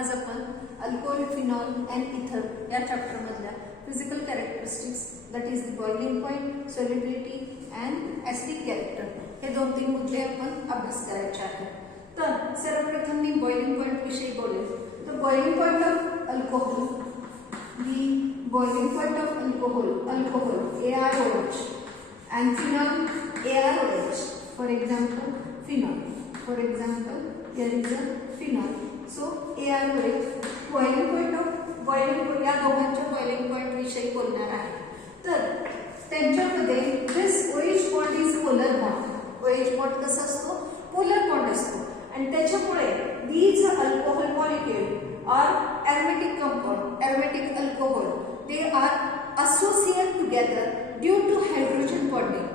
आज आपण alcohol, phenol and इथर या चॅप्टर मधल्या physical characteristics that is the boiling point, solubility and acidic character हे 2-3 मुद्दे आपण अभ्यास करायचे आहेत. तर सर्वप्रथम मी बॉइलिंग पॉइंट विषयी बोलेन. तर boiling point of alcohol, the boiling point of alcohol AROH and phenol AROH. For example, phenol. For example, there is a phenol. So AROH boiling point या दोघांच्या boiling point विषयी बोलणार आहे. तर त्यांच्यामध्ये this OH bond is polar bond. OH bond कसा असतो? polar bond असतो आणि त्याच्यामुळे these alcohol molecule or aromatic compound, aromatic alcohol, they are associated together due to hydrogen bonding.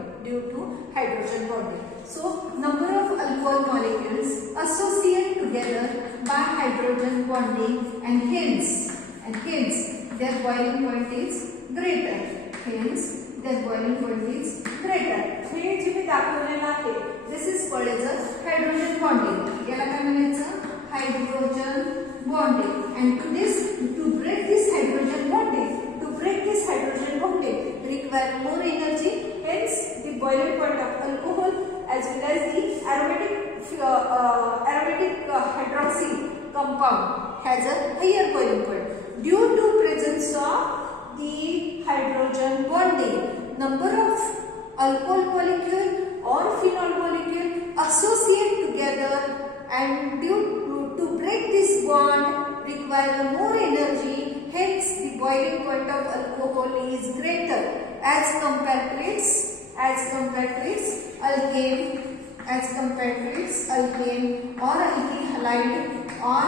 So number of alcohol molecules associate together by hydrogen bonding and hence their boiling point is greater. हे जे मी दाखवलेलं आहे this is called as a hydrogen bonding. याला काय म्हणायचं? hydrogen bonding. And to break this hydrogen bonding require more energy. Hence the boiling point of alcohol as well as the aromatic hydroxy compound has a higher boiling point due to presence of the hydrogen bonding. Number of alcohol molecule or phenol molecule associate together and due to break this bond require more energy. Hence the boiling point of alcohol is greater as compared to its alkane or alkyl halide or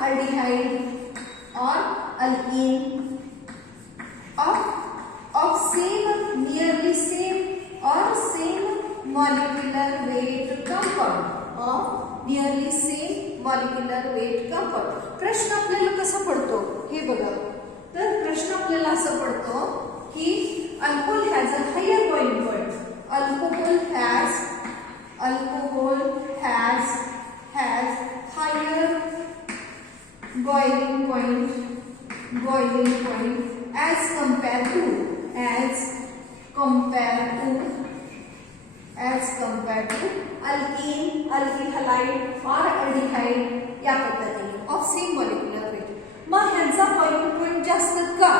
aldehyde or alkene of same nearly same or same molecular weight compound. प्रश्न आपल्याला कसा पडतो हे बघा. तर प्रश्न आपल्याला असं पडतो की alcohol has a higher boiling point. Alcohol has higher boiling point as compared to alkene, alkyl halide or aldehyde या पद्धतीने of same molecular weight. मग ह्यांचा boiling point जास्त का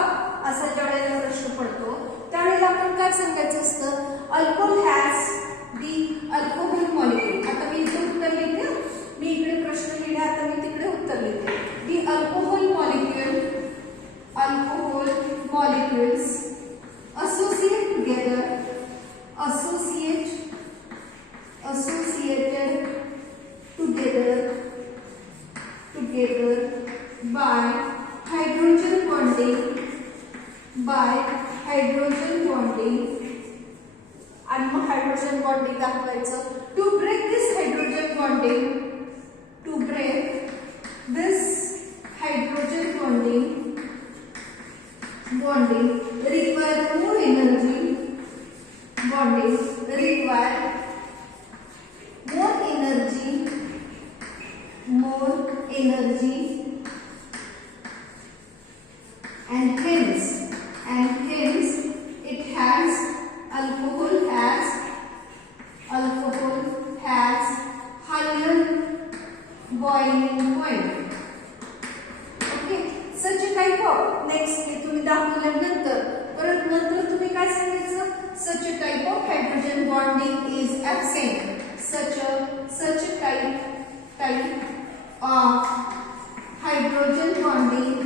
असा ज्यावेळेला प्रश्न पडतो त्यावेळेला आपण काय सांगायचं असतं? Alcohol has the alcohol molecule. आता मी इथे उत्तर लिहिते, मी इकडे प्रश्न लिहिले, आता मी तिकडे उत्तर लिहिते. The alcohol molecules associated together by hydrogen bonding आणि मग हायड्रोजन बॉन्डिंग दाखवायचं. To break this hydrogen bonding require more energy and hence it has alcohol has higher boiling point. Okay, such a type of next हे तुम्ही दाखवल्यानंतर परत नंतर तुम्ही काय सांगायचं? such a type of hydrogen bonding is absent. such a type of hydrogen bonding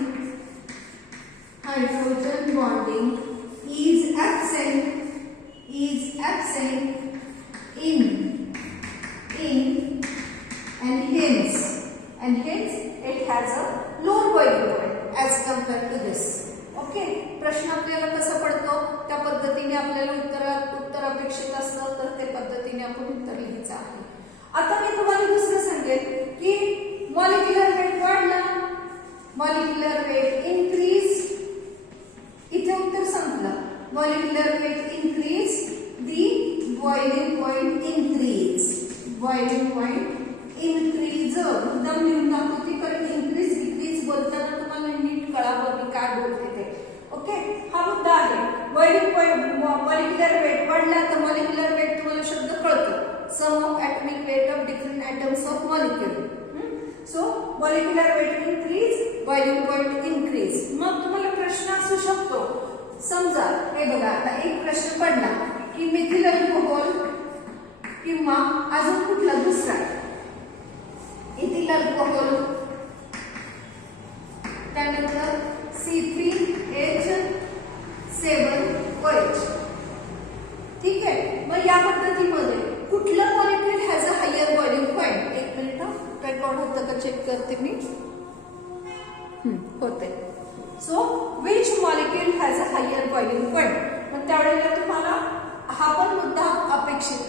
is absent in and hence it has a lower boiling point as compared to this. Okay, प्रश्न आपल्याला कसा पडतो त्या पद्धतीने आपल्याला उत्तर अपेक्षित असतं तर त्या पद्धतीने आपण उत्तर लिहायचं आहे. आता मी तुम्हाला दुसरं सांगेन की मॉलिक्युलर वेट वाढला, मॉलिक्युलर वेट इन्क्रीज. इथे उत्तर संपलं. मॉलिक्युलर वेट इन्क्रीज, दी boiling point increase. वाढला तर मॉलिक्युलर वेट तुम्हाला शब्द कळतो, sum of atomic weight of different atoms of molecule. So molecular weight increase, boiling point increase. मग तुम्हाला प्रश्न असू शकतो, समजा हे बघा आता एक प्रश्न पडला की मिथिल अल्कोहोल किंवा अजून कुठला दुसरा इथिल अल्कोहोल, त्यानंतर C3H7OH. ठीक आहे. मग या पद्धतीमध्ये कुठलं molecule has a higher boiling point. एक मिनिट रेकॉर्ड होतं का चेक करते मी. होते. So which molecule has a higher boiling point. मग त्यावेळेला तुम्हाला हा पण मुद्दा अपेक्षित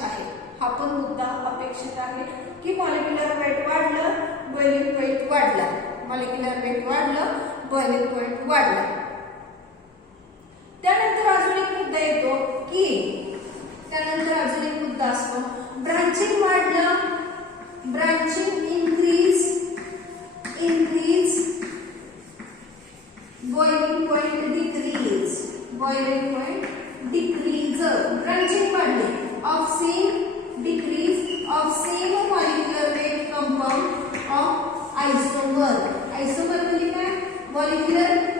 आहे, की मॉलिक्युलर वेट वाढलं, बॉइलिंग पॉइंट वाढला, मॉलिक्युलर वेट वाढलं, बॉइलिंग पॉइंट वाढला. त्यानंतर अजून एक मुद्दा येतो की असतो ब्रांचिंग वाढलं, branching increase, boiling point decrease, branching वाढली, of same decrease of same molecular weight compound of isomer. Isomer म्हणजे काय,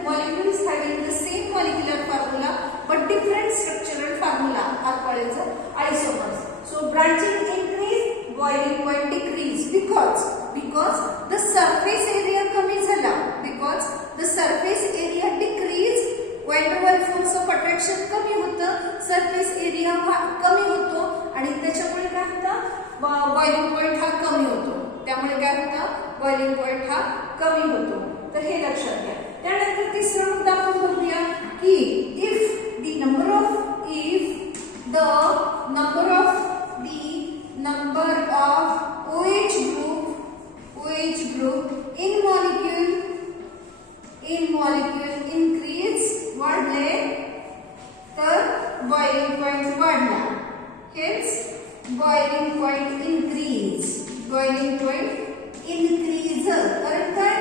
molecules having the same molecular formula but different structural formula are called as isomers. So branching increase, boiling point decrease because the surface area कमी झाला, because the surface area decrease, van der Waals force of attraction कमी होतं, surface area कमी होतो आणि त्याच्यामुळे काय होतं, boiling point हा कमी होतो. त्यामुळे काय होतं, boiling point हा कमी होतो. तर हे लक्षात घ्या. त्यानंतर तिसरा मुद्दा आपण बघूया की if the number of OH group in molecule increase वाढले तर boiling point वाढला. Hence boiling point increase. कारण काय,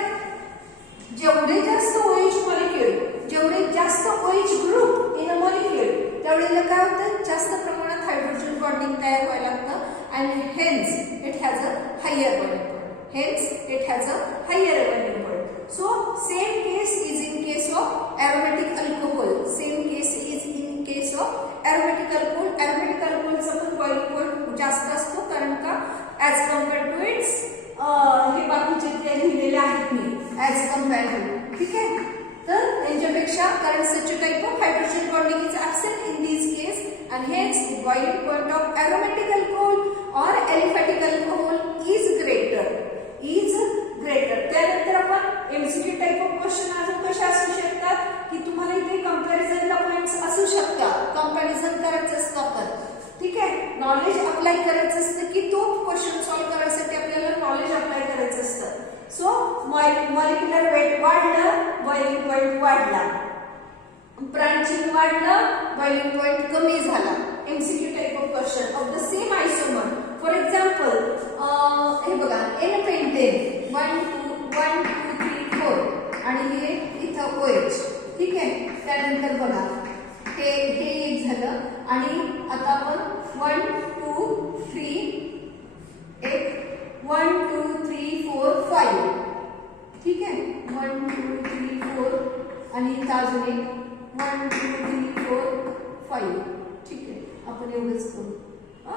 जेवढे जास्त OH मॉलिक्यूल, जेवढे जास्त OH group in a molecule, तेवढेला काय होतं, जास्त प्रमाणात हायड्रोजन बॉन्डिंग तयार व्हायला लागतं आणि hence it has a higher boiling point. So same case is in case of aromatic alcohol. Aromatic अल्कोहोलचा पण बॉइलिंग पॉइंट जास्त असतो, कारण का ॲज कम्पेअर टू इट्स हे बाकीचे ते लिहिलेले आहेत मी ॲज कम्पेअर टू. ठीक आहे. तर त्यांच्यापेक्षा कारण such a type of hydrogen bonding is absent in these case and hence the boiling point of aromatic alcohol or aliphatic alcohol is greater. त्यानंतर आपण एमसीक्यू टाइप ऑफ क्वेश्चन अजून कसे असू शकतात की तुम्हाला इथे कंपॅरिझनला पॉइंट्स असू शकतात, कंपॅरिझन करायचं असतं आपण. ठीक आहे. नॉलेज अप्लाय करायचं असतं की तो क्वेश्चन सॉल्व्ह करायसाठी आपल्याला नॉलेज अप्लाय करायचं असतं. सो मॉलिक्युलर वेट वाढलं, बॉइलिंग पॉइंट वाढला, ब्रांचिंग वाढलं, बॉइलिंग पॉइंट कमी झाला. MCQ type of question of the same isomer. For example हे बघा एन पेंटेन 1 2 3 4 आणि हे इथं OH. ठीक आहे. त्यानंतर बघा हे एक झालं आणि आता आपण 1 2 3 1 2 3 4 5. ठीक आहे. 1 2 3 4 आणि इथं अजून एक 1 2 3 4 5. ठीक आहे. आपण एवढंच करू. हा.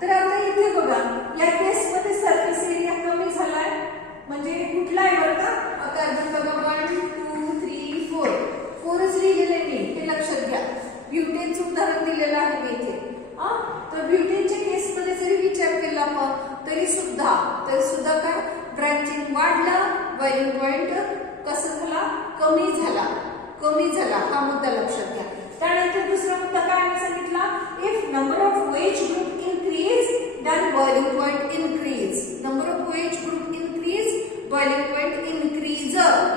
तर आता इथे बघा या केसमध्ये सरफेस एरिया कमी झालाय, म्हणजे कुठला आहे बरं का, कार्बन बघा 1 2 3 4 4च लिहिलेलं आहे मी, हे लक्षात घ्या. ब्युटेनचं उदाहरण दिलेलं आहे मी इथे. तर ब्युटेनच्या केसमध्ये जरी विचार केला आपण तरी सुद्धा काय, ब्रँचिंग वाढलं, बॉइलिंग पॉइंट कसं झाला, कमी झाला. हा मुद्दा लक्षात घ्या. त्यानंतर दुसरा मुद्दा काय सांगितला, if number of OH group increase then boiling point increase. Number of OH group increase, boiling point increase.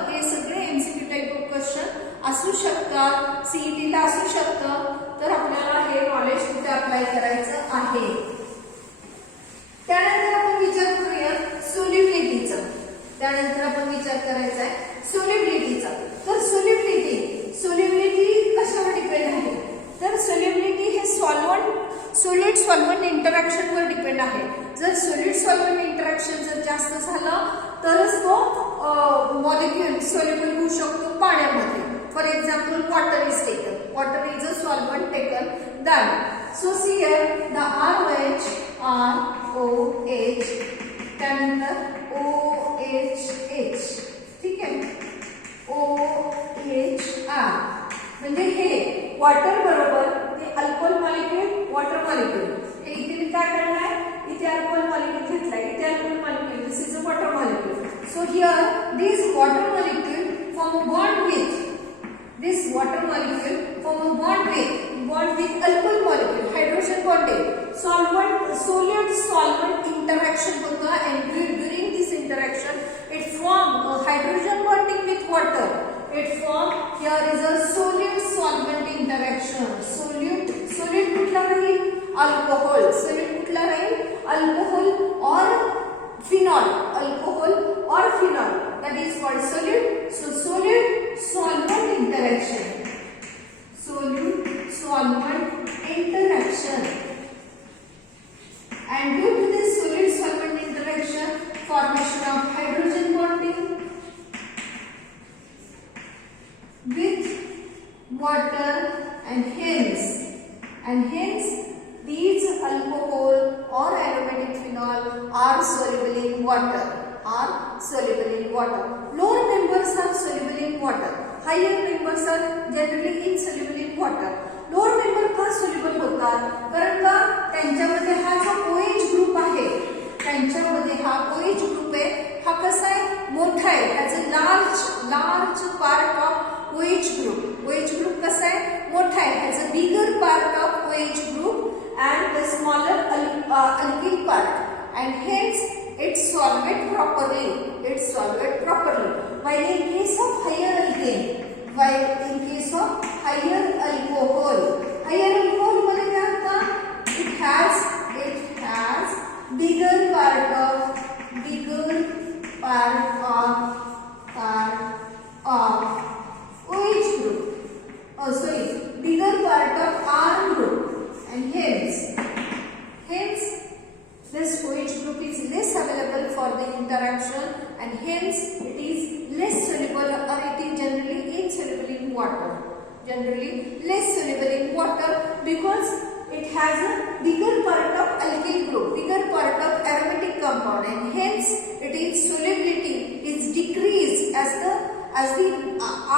हे सगळे एमसीक्यू टाइप ऑफ क्वेश्चन असू शकतात, सीईटीला असू शकतं. तर आपल्याला हे नॉलेज कुठे अप्लाय करायचं आहे. त्यानंतर आपण विचार करूया सोल्युबिलिटीचा. तर सोल्युबिलिटी कशावर डिपेंड आहे, तर सोल्युबिलिटी हे सॉलिड सॉल्व्हंट इंटरॅक्शन वर डिपेंड आहे. जर सॉलिड सॉल्व्हंट इंटरॅक्शन जर जास्त झालं तरच तो मॉलिक्यूल सोल्युबल होऊ शकतो पाण्यामध्ये. For example water is taken. Water is a solvent taken that. So see here the ROH ROH त्यानंतर OHH. ठीक आहे, OHR म्हणजे हे वॉटर बरोबर ते अल्कोहोल मॉलिक्यूल वॉटर मॉलिक्यूल. हे इथे मी काय करणार, इथे अल्कोहोल मॉलिक्यूल घेतलाय, इथे alcohol molecule, this is a water molecule. So here this water molecule form a bond with this water molecule form a bond with alcohol molecule, hydrogen bonding. Solid solvent interaction होता and during this interaction it form a hydrogen bonding with water. It form, here is a solid solvent interaction. Solid कुठला राहील, alcohol. solid कुठला राहील, alcohol or phenol, alcohol or phenol, that is called solid. So solid solvent interaction, solute solvent interaction, and due to this solid solvent interaction formation of hydrogen bonding with water, and hence these alcohol or aromatic phenol are soluble in water. Lower members are soluble in water. Higher members are generally insoluble in water. Lower member का soluble होतात, कारण का त्यांच्यामध्ये हा जो OH group आहे, त्यांच्यामध्ये हा OH ग्रुप आहे, हा कसा आहे, मोठा आहे. त्याचा large part of OH group. OH group कसा आहे, मोठा आहे. ह्याचा बिगर part of OH group and the smaller alkyl part, and hence it's solved properly. While in case of higher alcohol मध्ये काय होतं, it has bigger part of OH group. Bigger part of R group, and hence this OH group is less available for the interaction, and hence it is less soluble, or it is generally insoluble in water. Because it has a bigger part of alkyl group, bigger part of aromatic compound, and hence its solubility is decreased as the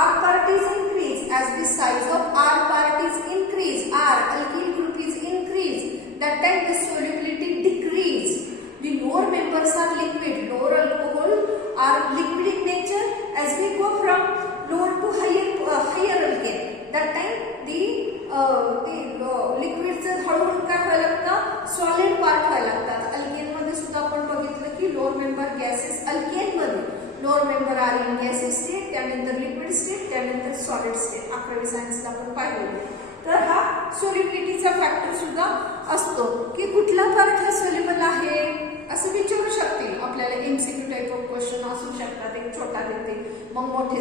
R part is increased, as the size of R part is increased, R alkyl group is increased, that time the solubility decreased. The lower members are liquid, lower alcohol are liquid in nature. As we go from lower to higher alkane, that time the liquids हळूहळू काय व्हायला लागतं, solid part व्हायला लागतात. Alkane मध्ये सुद्धा आपण बघितलं की लोअर मेंबर गॅसेस, अल्केन मध्ये lower member are in gases state, त्यानंतर लिक्विड स्टेट, त्यानंतर सॉलिड स्टेट. 11वी सायन्सला आपण पाहिलं. तर हा सोल्युबिलिटीचा फॅक्टर सुद्धा असतो की कुठला पार्ट हा सोल्युबल आहे असं विचारू शकतील आपल्याला. एमसीक्यू टाइप ऑफ क्वेश्चन असू शकतात. एक छोटा देते, मग मोठे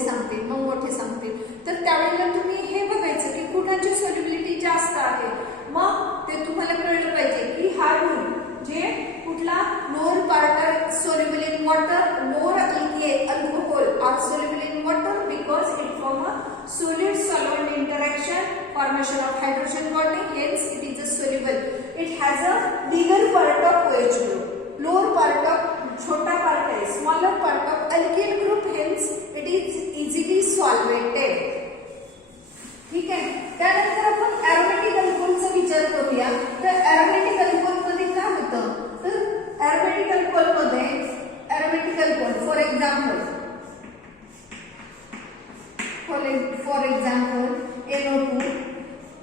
सांगतील, तर त्यावेळेला तुम्ही हे बघायचं की कुणाची सोल्युबिलिटी जास्त आहे. मग ते तुम्हाला कळलं पाहिजे की हा रूल जे कुठला, lower part are soluble in water, lower alcohol are soluble in water because it form a solid solvent interaction, formation of hydrogen bonding, hence it is a soluble. It has a bigger part of OH group, lower part of छोटा part है, smaller part of alkyl group, hence it is easily solvated. ठीक है. त्यानंतर आपण aromatic alcoholचा विचार करूया. तर aromatic alcohol मध्ये काय होतं, तर aromatic alcohol मध्ये for example NO2,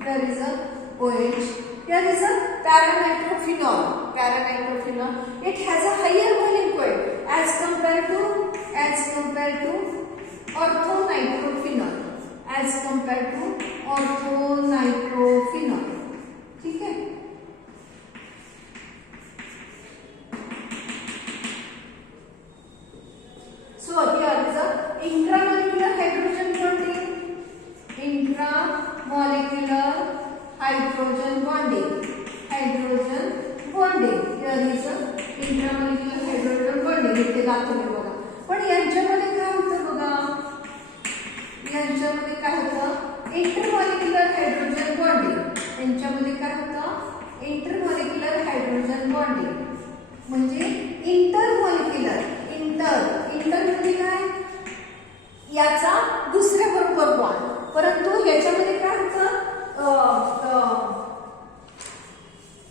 there is a OH, there is a paranitrophenol. It has a higher boiling point as compared to orthonitrophenol, ठीक है. So here is a intramolecular hydrogen bonding, intramolecular hydrogen hydrogen bonding. Hydrogen bonding. Here is a intramolecular hydrogen bonding. इथे दाखवलं बघा. पण यांच्यामध्ये काय होतं बघा? यांच्यामध्ये काय होतं? Intermolecular hydrogen bonding. यांच्यामध्ये काय होतं? Intermolecular hydrogen bonding. म्हणजे इंटरमॉलिक्युलर. इंटर म्हणजे काय? याचा दुसऱ्या बरोबर बॉन्ड. परंतु ह्याच्यामध्ये काय होतं?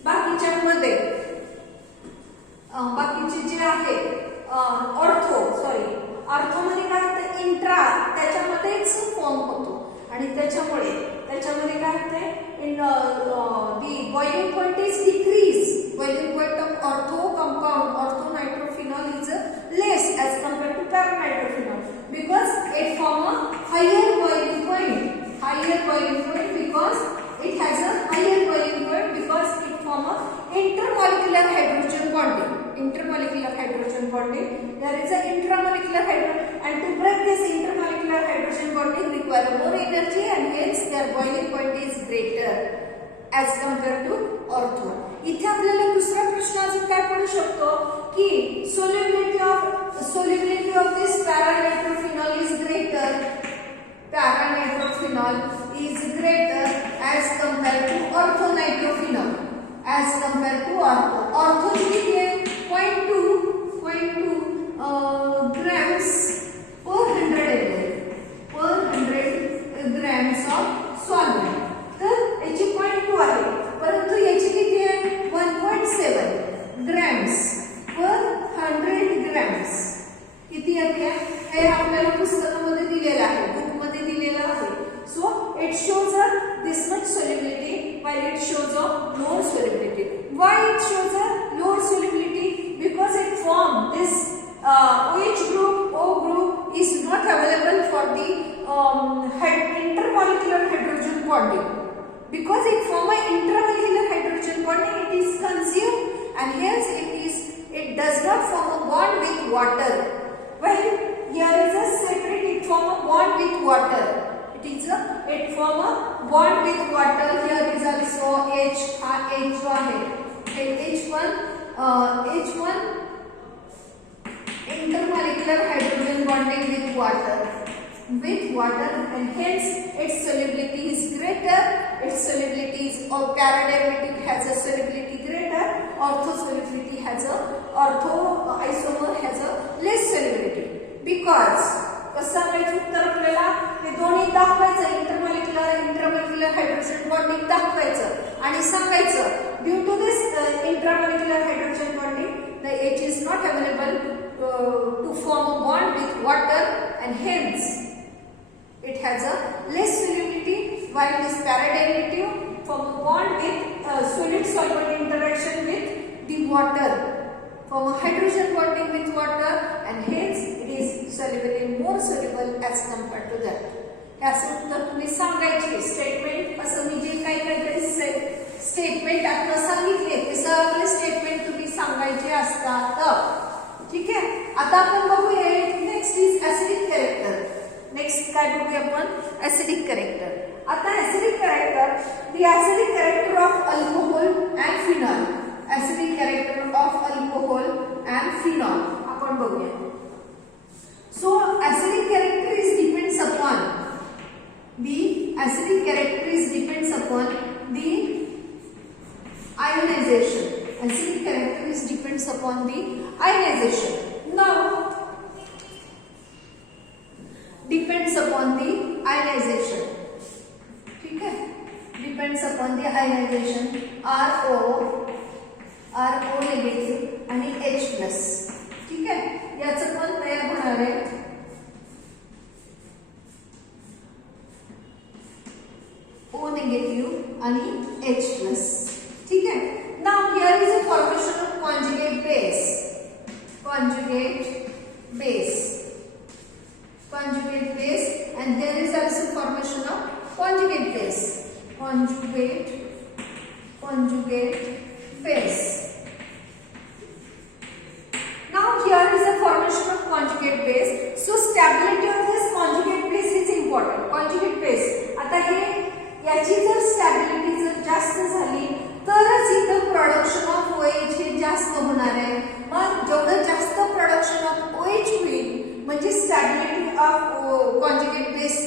बाकीच्यामध्ये बाकीचे जे आहे ऑर्थोमध्ये काय होतं? इंट्रा त्याच्यामध्येच फॉर्म होतो आणि त्याच्यामध्ये काय होते? The boiling point is decrease. Boiling point of ortho compound ortho nitrophenol is less as compared to para-nitrofinol because it form a higher boiling point. Higher boiling point because it has a higher boiling point because it form a intermolecular hydrogen bonding. Intermolecular hydrogen bonding. There is a intramolecular hydrogen, and to break this intermolecular hydrogen bonding require more energy, and hence their boiling point is greater as compared to ortho. इथे आपल्याला दुसरा प्रश्न अजून काय पडू शकतो की solubility of this para-nitrophenol is greater. Para-nitrophenol is greater as compared to ortho-nitrophenol. As compared to ortho. Ortho किती आहे? 0.2 grams per 100 ml. Per 100 grams of solvent. तर याची 0.2 आहे. परंतु याची किती आहे? 1.7 grams per 100 grams. किती येते? हे आपल्याला पुस्तकामध्ये दिलेलं आहे, बुकमध्ये दिलेलं आहे. So it shows a this much solubility while it shows a lower solubility. Why it shows a lower solubility? Because it form this OH group, O group is not available for the intermolecular hydrogen bonding. Because it form a intramolecular hydrogen bonding, it is consumed and hence it does not form a bond with water. While here is a separate, it form a bond with water. It form a bond with water. Here is also H. H आहे. H1 intermolecular hydrogen bonding with water, and hence its solubility is greater. Its solubility is, or para-derivative has a solubility greater. Ortho solubility has a isomer has a less solubility. Because कसं करायचं उत्तर आपल्याला हे दोन्ही दाखवायचं, intermolecular hydrogen bonding दाखवायचं आणि सांगायचं due to this intramolecular hydrogen bonding the H is not available to form a bond with water, and hence it has a less solubility, while this para-derivative form a bond with solid solvent interaction with the water, form a hydrogen bonding with water, and hence it is more soluble as compared to that. याचं तर तुम्ही सांगायचे statement असं मी जे काही statement आता सांगितले ते सगळे स्टेटमेंट तुम्ही सांगायचे असतात. ठीक आहे. आता आपण बघूया next is acidic character. Next काय बघूया आपण? Acidic character. आता acidic character, the acidic character of alcohol and phenol. Acidic character of alcohol and phenol आपण बघूया. So acidic character is depends upon the ionization. Acidic character is depends upon the ionization. Now depends upon the ionization. ठीक है? Depends upon the ionization. RO negative आणि H plus. ठीक आहे. याचं पण तयार होणार आहे. O negative आणि H plus. ठीक आहे. Now here is a formation of conjugate base. And there is also formation of conjugate base. Conjugate base. Now here is a formation of conjugate base. So stability of this conjugate base is important. Conjugate base. आता हे याची जर stability जर जास्त stability of conjugate base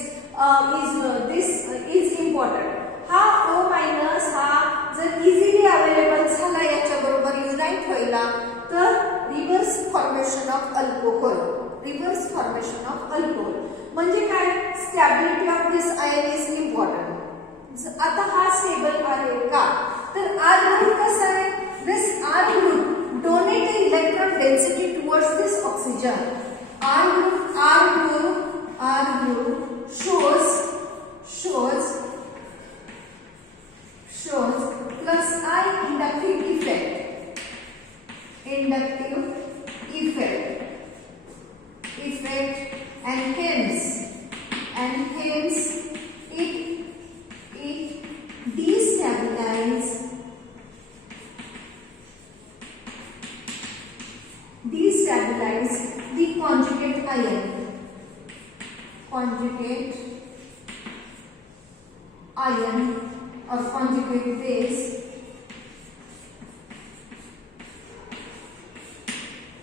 is important. हा O minus हा जर easily available झाला याच्या बरोबर युनाइट व्हायला तर reverse formation of alcohol. Reverse formation of alcohol म्हणजे काय? Stability of this ion is important. आता हा स्टेबल आहे का? तर आर ग्रुप कसा आहे? This R group donate electron density towards this oxygen. R group shows plus I inductive effect and hence it destabilize the conjugate ion or conjugate base.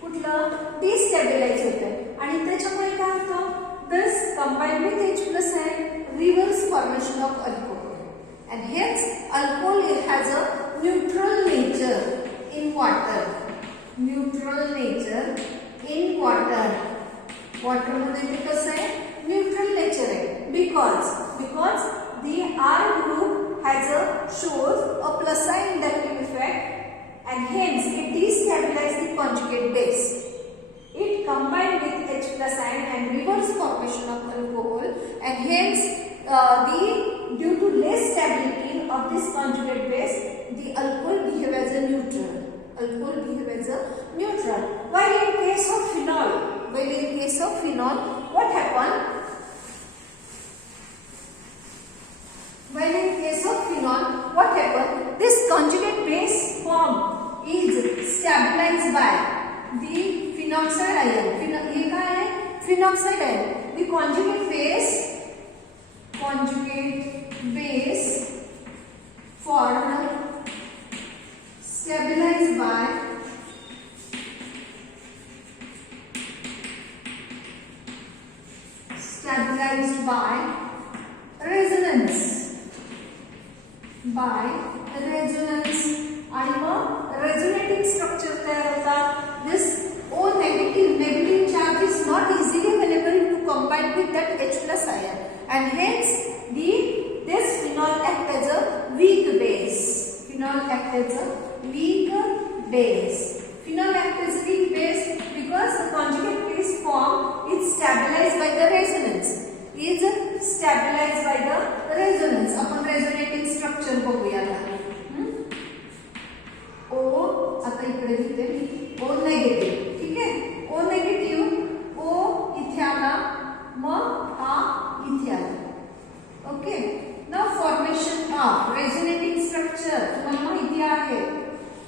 कुठलं? डिस्टॅबिलाइज होतं आणि त्याच्यामुळे काय होतं? This combined with H+ and reverse formation of alcohol and hence alcohol has a neutral nature in water. water मध्ये ते कसं आहे? न्यूट्रल नेचर आहे. because the R group shows a plus I inductive effect and hence it destabilizes the conjugate base. It combined with H+ ion and reverse formation of alcohol and hence due to less stability of this conjugate base, the alcohol behave as a neutral. While in case of phenol, what happened? This conjugate base form is stabilized by the phenoxide ion. ये क्या है? Phenoxide ion. The conjugate base formed stabilized by resonance. आणि मग resonating structure तयार होतात. This O negative charge is not easily available to combine with that H+ ion and hence this phenol act as a weak base. Phenol act as a weak base because the conjugate base form is stabilized by the resonance. आपण resonating structure बघूया. O आता इकडे लिहिते मी O negative. ठीक आहे? O negative O इथे आला मग हा इथे आला. Okay. Now formation of resonating structure तुम्हाला माहिती आहे.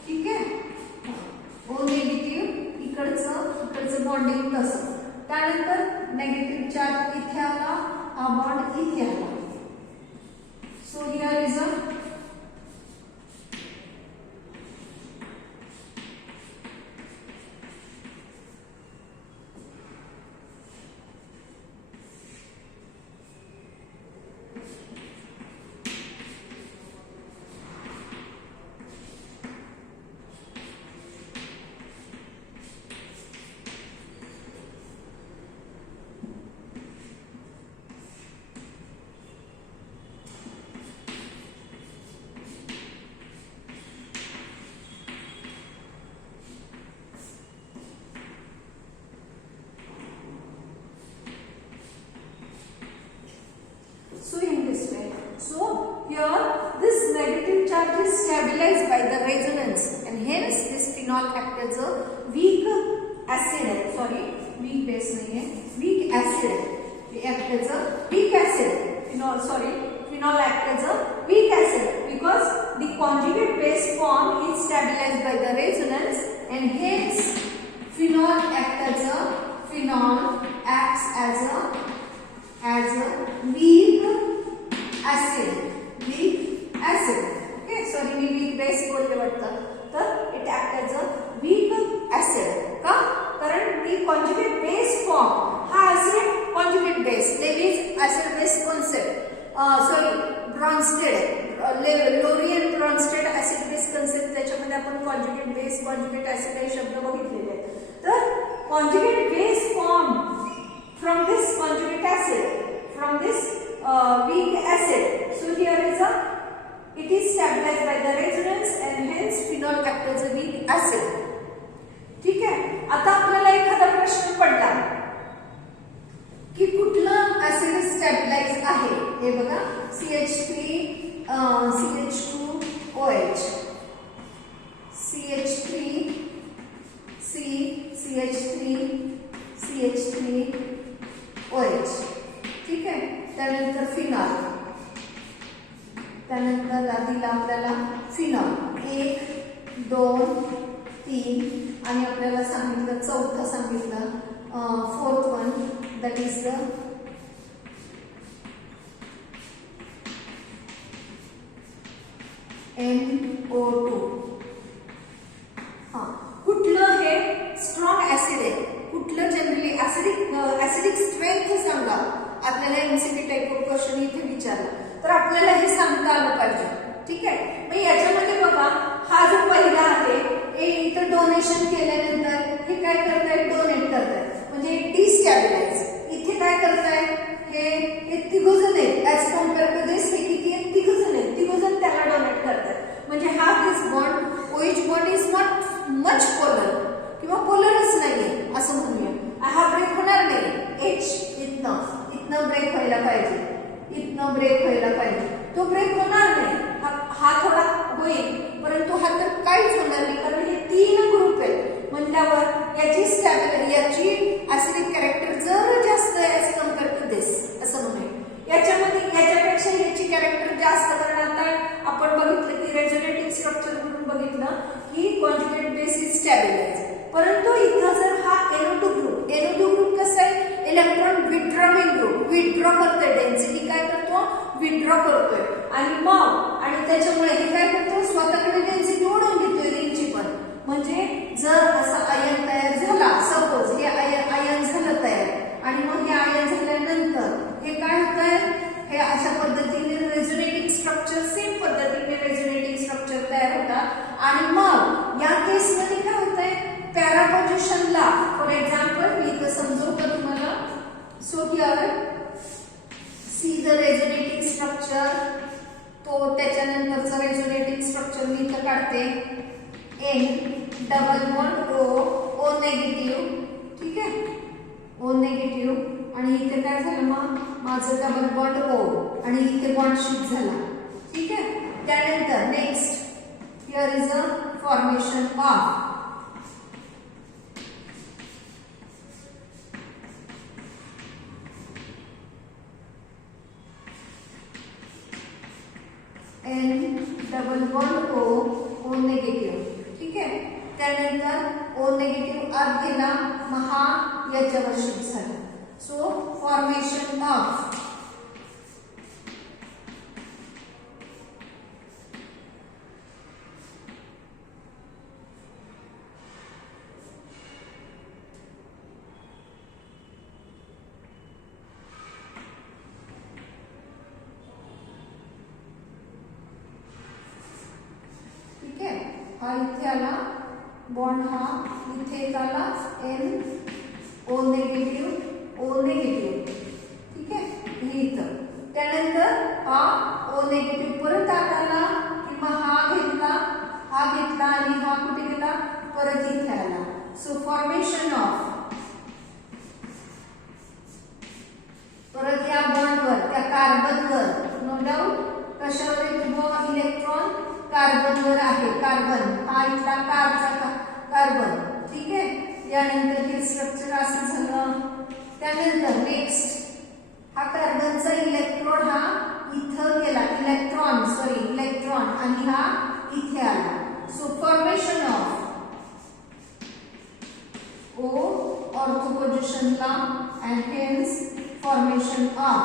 ठीक आहे? O नेगेटिव्ह इकडचं बॉन्डिंग तसं. त्यानंतर नेगेटिव्ह चार्ज इथे आला, हा बॉन्ड इथे आला. So here is a here this negative charge is stabilized by the resonance and hence this phenol acts as a weak acid. Weak base नहीं है, weak acid. Act as a weak acid. Phenol act as a weak acid because the conjugate base form is stabilized by the resonance and hence phenol acts as a weak acid. Okay, sorry me weak base बोलले वाटतं. तर it acts as a weak acid. का? कारण the conjugate base form हा acid लोरियन Brønsted acid base concept, त्याच्यामध्ये आपण conjugate base, conjugate acid हे शब्द बघितलेले आहेत. तर conjugate base form from this conjugate acid, from this weak acid. So here is it is stabilized by the resonance and hence phenol acts as a weak acid. ठीक आहे. आता आपल्याला एखादा प्रश्न पडला की कुठलं ऍसिड स्टॅबिलाइज आहे. हे बघा CH3 CH2OH, CH3 C CH3 CH3OH. ठीक आहे. त्यानंतर फिनॉल, त्यानंतर दिला आपल्याला फिनॉल 1 2 3 आणि आपल्याला सांगितलं चौथा सांगितलं fourth one, that is the NO2. कुठलं हे स्ट्रॉंग ऍसिड आहे, कुठलं जनरली ऍसिडिक स्ट्रेंथ सांगा. आपल्याला एमसीक्यू टाइप ऑफ क्वेश्चन इथे विचारला तर आपल्याला हे सांगता आलं पाहिजे. ठीक आहे. मग याच्यामध्ये बघा हा जो पहिला आहे हे इथं डोनेशन केल्यानंतर हे काय करतायत, डोनेट करतायत म्हणजे डिस्टॅबिलाइज. इथे काय करतायत, हे तिघजण आहेत ऍज कम्पेअर टू दिस, हे किती आहेत, तिघजण आहेत, तिघजण त्याला डोनेट करतात. म्हणजे हा this bond OH bond is not much polar किंवा पोलरच नाहीये असं म्हणूया. हा ब्रेक होणार नाही. H इथनं ब्रेक व्हायला पाहिजे, इथनं ब्रेक व्हायला पाहिजे, तो ब्रेक होणार नाही. हा थोडा होईल परंतु हा तर काहीच होणार नाही कारण हे 3 ग्रुप आहेत म्हणल्यावर याची ऍसिडिक कॅरेक्टर जर जास्त ऍज कम्पेअर टू दिस असं म्हणूया. याच्यामध्ये याच्यापेक्षा याची कॅरेक्टर जास्त कारण आता आपण बघितलं की रेझोनेटिंग स्ट्रक्चर म्हणून बघितलं की कॉन्जुगेट बेस इज स्टॅबिलाइज. परंतु इथं जर हा NO2 ग्रुप कसा आहे, इलेक्ट्रॉन विथड्रॉविंग ग्रुप, विथड्रॉ करतोय, डेन्सिटी काय करतो, विथड्रॉ करतोय आणि त्याच्यामुळे हे काय करतो, स्वतःकडे डेन्सिटी ओढून घेतोय रिंगची पण. म्हणजे जर असा आयन तयार झाला, सपोज हे आयन झालं तयार आणि मग हे आयन झाल्यानंतर हे काय होतंय, हे अशा पद्धतीने रेझोनेटिंग स्ट्रक्चर, सेम पद्धतीने रेझोनेटिंग स्ट्रक्चर तयार होतात आणि मग या केसमध्ये काय होतंय, पॅरा पोझिशनला फॉर एक्झाम्पल मी इथं समजवतो तुम्हाला. So here see the resonating structure, तो त्याच्यानंतरचा रेझोनेटिंग स्ट्रक्चर मी इथं काढते. N double bond O negative. ठीक आहे, O नेगेटिव्ह आणि इथे काय झालं, मग माझं डबल बॉन्ड O आणि इथे बॉन्ड शिफ्ट झाला. ठीक आहे. त्यानंतर next here is a formation of N double bond O negative. ठीक आहे. त्यानंतर O नेगेटिव्ह आत गेला, मग हा याच्यावर शिफ्ट झाला. सो फॉर्मेशन ऑफ हा इथे आला बॉन्ड, हा इथे एक आला NO नेगेटिव्ह. ठीक आहे, हे इथं. त्यानंतर हा O नेगेटिव्ह परत आत आला की मग हा घेतला आणि हा कुठे गेला, परत इथे आला. सो फॉर्मेशन ऑफ परत या बॉन्डवर, त्या कार्बनवर, नो डाऊट कशावर येतो, इलेक्ट्रॉन कार्बनवर आहे. कार्बन हा इथला कार्बन. ठीक आहे. यानंतर हे स्ट्रक्चर असं झालं. त्यानंतर नेक्स्ट हा कार्बनचा इलेक्ट्रॉन हा इथं गेला, इलेक्ट्रॉन आणि हा इथे आला. So formation of O ortho पोझिशनला and hence formation of.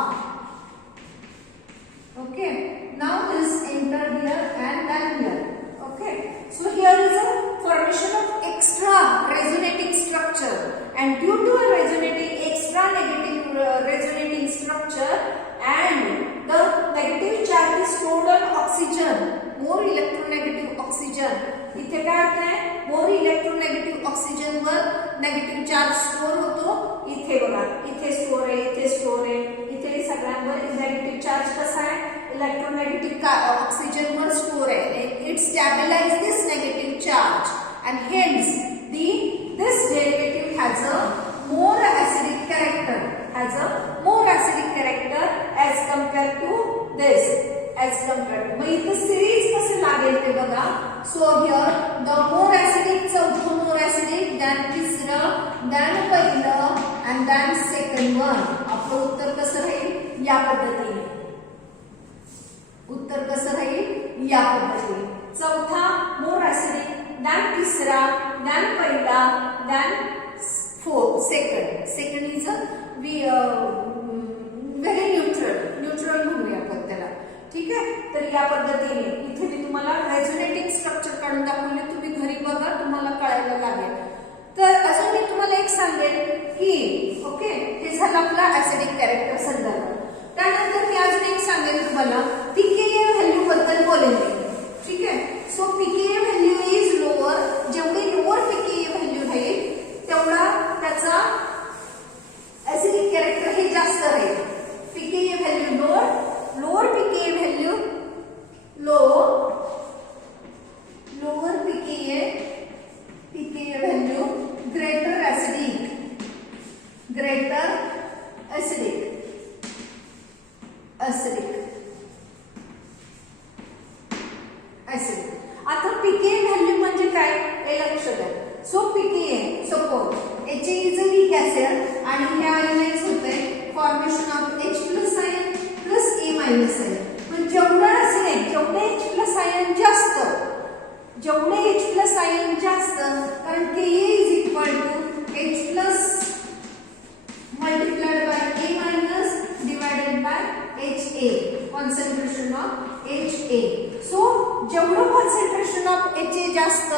Okay, now this enter here and then here. Okay, so here is a formation of extra resonating structure, and due to a resonating extra negative resonating structure and the electrolytic oxygen वर store आहे. It stabilise this negative charge and hence this derivative has a more acidic character, as compared to this, मग इथं series कसं लागेल ते बघा. So here the more acidic, चौथं मोर acidic, than तिसरं, दॅन पहिलं अँड दॅन सेकंड वन. आपलं उत्तर कसं राहील या पद्धतीने. या पद्धतीने चौथा मोर ऍसिडिक, दॅन तिसरा, दॅन पहिला, than second is very neutral म्हणूया आपण त्याला. ठीक आहे. तर या पद्धतीने इथे मी तुम्हाला रेझोनेटिंग स्ट्रक्चर काढून दाखवले. तुम्ही घरी बघा, तुम्हाला कळायला लागेल. तर अजून मी तुम्हाला एक सांगेन की ओके, हे झालं आपला ऍसिडिक कॅरेक्टर संदर्भ. त्यानंतर मी अजून एक सांगेन तुम्हाला पीकेए व्हॅल्यू बद्दल बोलेन. ठीक आहे. So pKa value is lower. जेवढी लोअर पीकेए व्हॅल्यू राहील तेवढा त्याचा ऍसिडिक कॅरेक्टर हे जास्त राहील. PKa value lower pKa value lower pKa value greater acidic. आता पीकेए व्हॅल्यू म्हणजे काय हे लक्षात द्या. So pKa suppose H is a weak acid आणि हे आयोनाइज होते formation of H plus ion plus A minus ion. पण जेवढा ऍसिड जेवढे H प्लस आयन जास्त, कारण Ka is equal to H plus multiplied by A minus divided by HA, concentration of HA. So जेवढं concentration of HA जास्त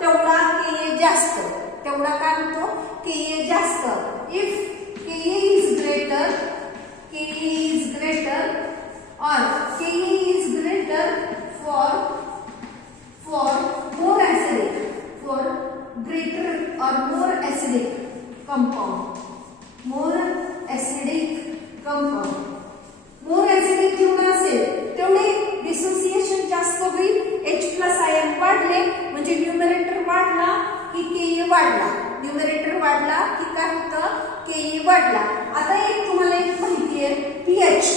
तेवढा Ka जास्त, तेवढा काय होतो Ka जास्त. If Ka is greater or Ka is greater for more acidic, for greater or more acidic compound, more acidic जेवढा असेल तेवढे डिसोसिएशन जास्त होईल. H प्लस आयन वाढले म्हणजे न्यूमरेटर वाढला की Ka वाढला, न्यूमरेटर वाढला की काय होतं Ka वाढला. आता एक तुम्हाला एक माहिती आहे pH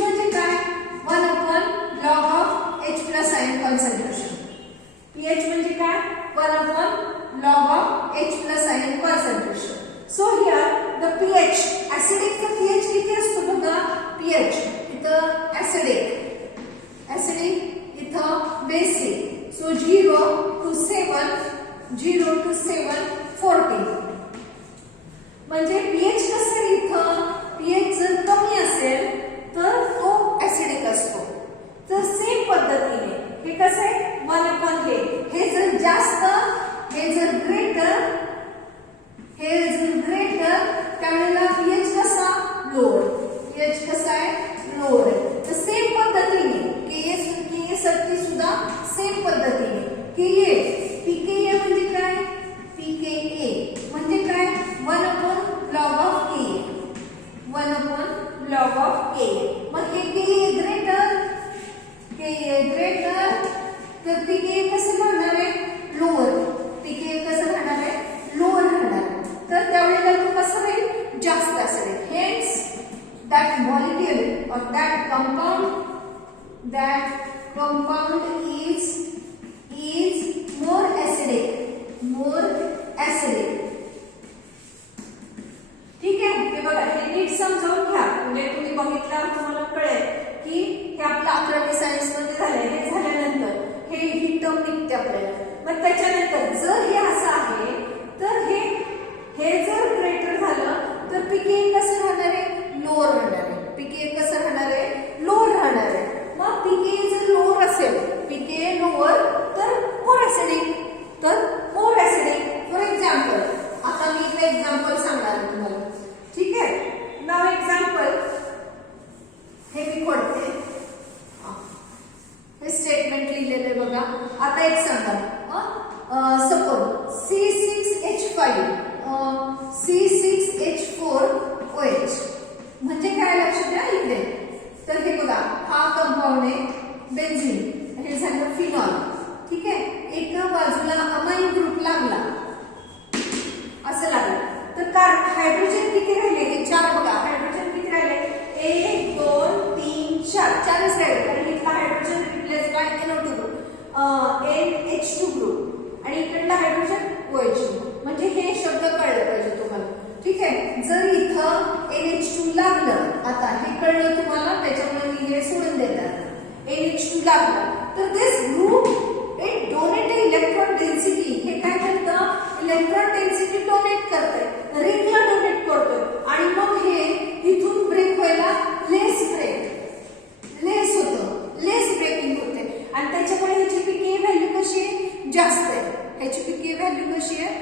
म्हणजे काय 1/log of H plus ion concentration. pH म्हणजे काय 1/log of H plus ion concentration. So here the pH acidic चा pH किती असतो बघा. pH इथं ऍसिडिक इथं बेसिक. So 0 to 7 14. म्हणजे pH कसं इथं pH जर कमी असेल तर तो ऍसिडिक असतो. तर सेम पद्धतीने हे कसं आहे 1/, हे जर जास्त, हे जर ग्रेटर त्यावेळेला pH कसा लोअर. pH कसा आहे लोअर आहे. तर सेम पद्धतीने Ka साठी सुद्धा सेम पद्धतीने pKa म्हणजे काय म्हणजे काय 1/log of Ka. मग हे Ka ग्रेटर तर pKa कसं राहणार आहे लोअर. तर त्यावेळेला तो कसं राहील जास्त असेल. Hence that molecule or that compound is more acidic. ठीक आहे. हे बघा, हे नीट समजावून घ्या म्हणजे तुम्ही बघितल्यावर तुम्हाला कळेल की हे आपलं 11वी सायन्स मध्ये झालंय. हे झाल्यानंतर ही टर्म निघते आपल्याला. मग त्याच्यानंतर जर हे असं आहे तर हे जर ग्रेटर झालं तर pKa कसं राहणार आहे लोअर राहणार आहे. pKa कसं राहणार आहे लोअर राहणार आहे. मग pKa जर लोअर असेल, pKa लोअर तर मोर ऍसिडिक. फॉर एक्झाम्पल आता मी एक एक्झाम्पल सांगणार आहे तुम्हाला. ठीक आहे. नाव एक्झाम्पल हे मी खोडते. हे स्टेटमेंट लिहिलेलं बघा. आता एक सांगा सपोज C6H4OH म्हणजे काय लक्षात द्या इकडे. तर हे बघा हा कंपाऊंड आहे बेन्झीन हे झालं फिनॉल. ठीक आहे, एका बाजूला अमाइन ग्रुप लागला असं लागलं तर हायड्रोजन किती राहिले? हे 4 बघा. हायड्रोजन किती राहिले? 1 2 3 4 4च राहिले कारण इथला hydrogen replace by NO2 group, NH2 group आणि इकडला हायड्रोजन OH. म्हणजे हे शब्द कळले पाहिजे तुम्हाला. ठीक आहे, जर इथं NH2 लागलं, आता हे कळलं तुम्हाला त्याच्यामुळे मी हे सोडून देणार. NH2 लागलं तर this group it donate electron density. हे काय करतं? इलेक्ट्रॉन डेन्सिटी डोनेट करतंय, रिंगला डोनेट करतोय आणि मग हे इथून ब्रेक व्हायला लेस होतं, लेस ब्रेकिंग होते आणि त्याच्यामुळे ह्याची पीके व्हॅल्यू कशी आहे? जास्त आहे. ह्याची पीके व्हॅल्यू कशी आहे?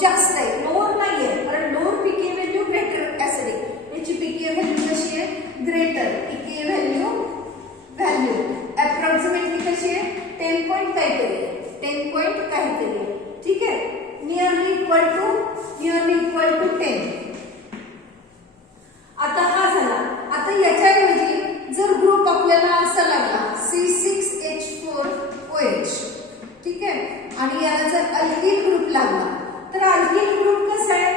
जास्त आहे, लोअर नाही आहे कारण लोअर पीके व्हॅल्यू ग्रेटर ऍसिडिक. ह्याची पीके व्हॅल्यू कशी आहे? ग्रेटर. पीके व्हॅल्यू अप्रॉक्सिमेटली कशी आहे? 10 पॉइंट काहीतरी आहे, 10 पॉइंट काहीतरी आहे. ठीक आहे, नियरली इक्वल टू 10. आता हा झाला. आता याच्याऐवजी जर ग्रुप आपल्याला असा लागला C6H4OH, ठीक आहे, आणि याला जर अल्किल ग्रुप लागला तर अल्किल ग्रुप कसा आहे?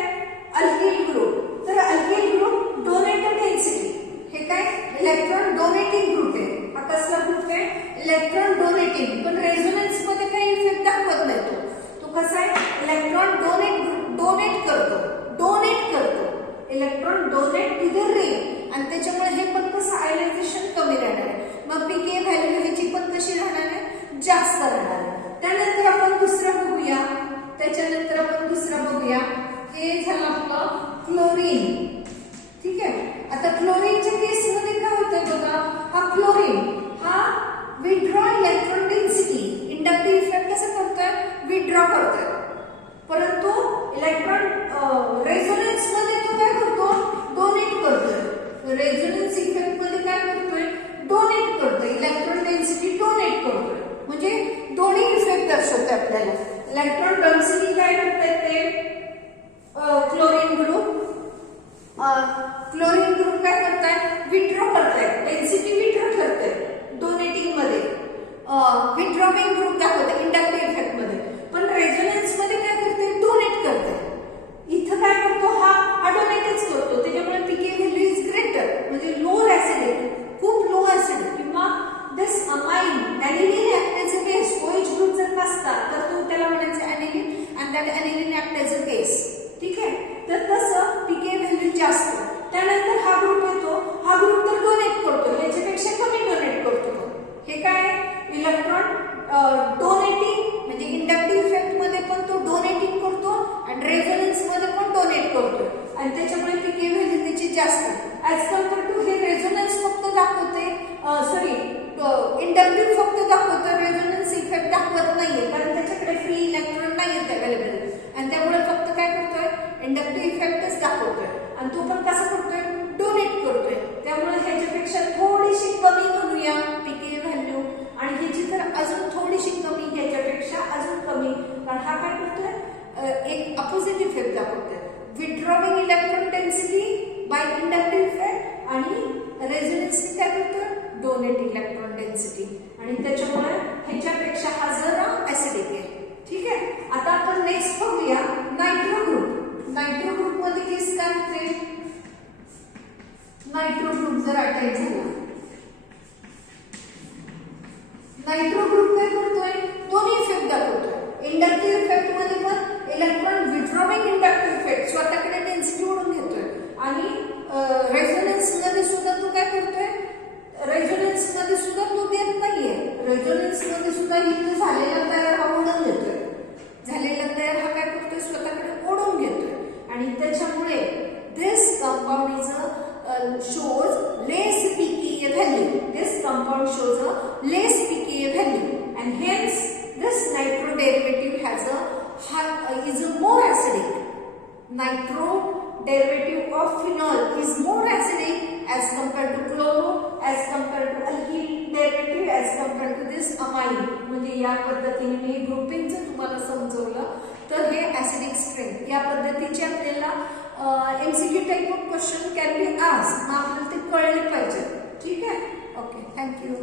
अल्किल ग्रुप तर अल्किल ग्रुप डोनेटेड डेन्सिटी. हे काय? इलेक्ट्रॉन डोनेटिंग ग्रुप आहे. हा कसला ग्रुप आहे? Electron donating. पण रेझोनन्स मध्ये काही इफेक्ट दाखवत नाही. तो कसा आहे? इलेक्ट्रॉन डोनेट करतो electron donate to the ring आणि त्याच्यामुळे हे पण कसं आयनायझेशन कमी राहणार आहे. मग पीके व्हॅल्यू ह्याची पण कशी राहणार आहे? जास्त राहणार आहे. त्याच्यानंतर आपण दुसरं बघूया. हे झालं आपलं क्लोरीन. ठीक आहे, आता क्लोरीनच्या केस मध्ये काय होतंय बघा. हा क्लोरीन हा withdraw electron density inductive effect कसं करतोय? विथड्रॉ करतोय. परंतु इलेक्ट्रॉन रेझोनन्स मध्ये तो काय करतो? डोनेट करतोय. रेझोनन्स इफेक्ट मध्ये काय करतोय? डोनेट करतोय. इलेक्ट्रॉन डेन्सिटी डोनेट करतोय. म्हणजे दोन्ही इफेक्ट दर्शवते आपल्याला. इलेक्ट्रॉन डेन्सिटी काय करते ते क्लोरीन ग्रुप काय करतायत? विथड्रॉ करतायत. डेन्सिटी विथड्रॉ करतायत डोनेटिंग मध्ये. विथड्रॉविंग ग्रुप दाखवते इंडक्टिव्ह इफेक्ट मध्ये. पण रेझोनन्स मध्ये काय करते? डोनेट करते. इथं काय करतो? हा डोनेटच करतो. त्याच्यामुळे पीके व्हॅल्यू इज ग्रेटर. म्हणजे लो ऍसिडिक, खूप लो ऍसिडिक किंवा this amine aniline act as a base. OH group जर नसता तर तो त्याला म्हणायचं aniline and that aniline act as a base. ठीक आहे, तर तसं पीके व्हॅल्यू जास्त. त्यानंतर हा ग्रुप येतो. हा ग्रुप तर डोनेट करतो, याच्यापेक्षा कमी डोनेट करतो. हे काय? इलेक्ट्रॉन डोनेटिंग म्हणजे इंडक्टिव्ह इफेक्ट मध्ये पण तो डोनेटिंग करतो आणि रेझोनन्स मध्ये पण डोनेट करतो आणि त्याच्यामुळे पीके व्हॅल्यू त्याची जास्त. ऍज कम्पेअर टू हे रेझोनन्स फक्त दाखवते, इंडक्टिव्ह फक्त दाखवतो, रेझोनन्स इफेक्ट दाखवत नाहीये कारण त्याच्याकडे फ्री इलेक्ट्रॉन नाहीये अवेलेबल आणि त्यामुळे फक्त काय करतोय? इंडक्टिव्ह इफेक्टच दाखवतोय आणि तो पण कसा करतोय? डोनेट करतोय. त्यामुळे ह्याच्यापेक्षा थोडीशी कमी म्हणूया पीके व्हॅल्यू आणि ह्याची तर अजून थोडीशी कमी, ह्याच्यापेक्षा अजून कमी. कारण हा काय करतोय? एक अपोजिट इफेक्ट दाखवतोय. Withdrawing electron density by inductive effect आणि रेझोनन्सनी काय करतोय? डोनेट इलेक्ट्रॉन डेन्सिटी आणि त्याच्यामुळे ह्याच्यापेक्षा हा जरा ऍसिडिक आहे. ठीक आहे, आता आपण नेक्स्ट बघूया नायट्रो ग्रुप. नायट्रो ग्रुप मध्ये केस काय होते? नायट्रो ग्रुप जर अटॅच झाला, नायट्रो ग्रुप काय करतोय? दोन्ही इफेक्ट दाखवतोय. इंडक्टिव्ह इफेक्ट मध्ये पण इलेक्ट्रॉन विथड्रॉविंग इंडक्टिव्ह इफेक्ट स्वतःकडे डेन्सिटी ओढून घेतोय आणि रेझोनन्स मध्ये सुद्धा तो काय करतोय? रेझोनन्स मध्ये सुद्धा तो देत नाहीये. रेझोनन्स मध्ये सुद्धा इथं झालेला तयार हा ओढून घेतोय. झालेला तयार हा काय करतोय? स्वतःकडे ओढून घेतोय आणि त्याच्यामुळे this compound is shows less pKa value. This compound shows a less pKa value and hence this nitro derivative is a more acidic. Nitro derivative of phenol is more acidic as compared to chloro, as compared to alkyl derivative, as compared to this amine. म्हणजे या पद्धतीने मी ग्रुपिंगचं तुम्हाला समजवलं तर हे acidic strength या पद्धतीचे आपल्याला MCQ type of question can be asked. मग आपल्याला ते कळले पाहिजे. ठीक आहे, ओके, थँक्यू.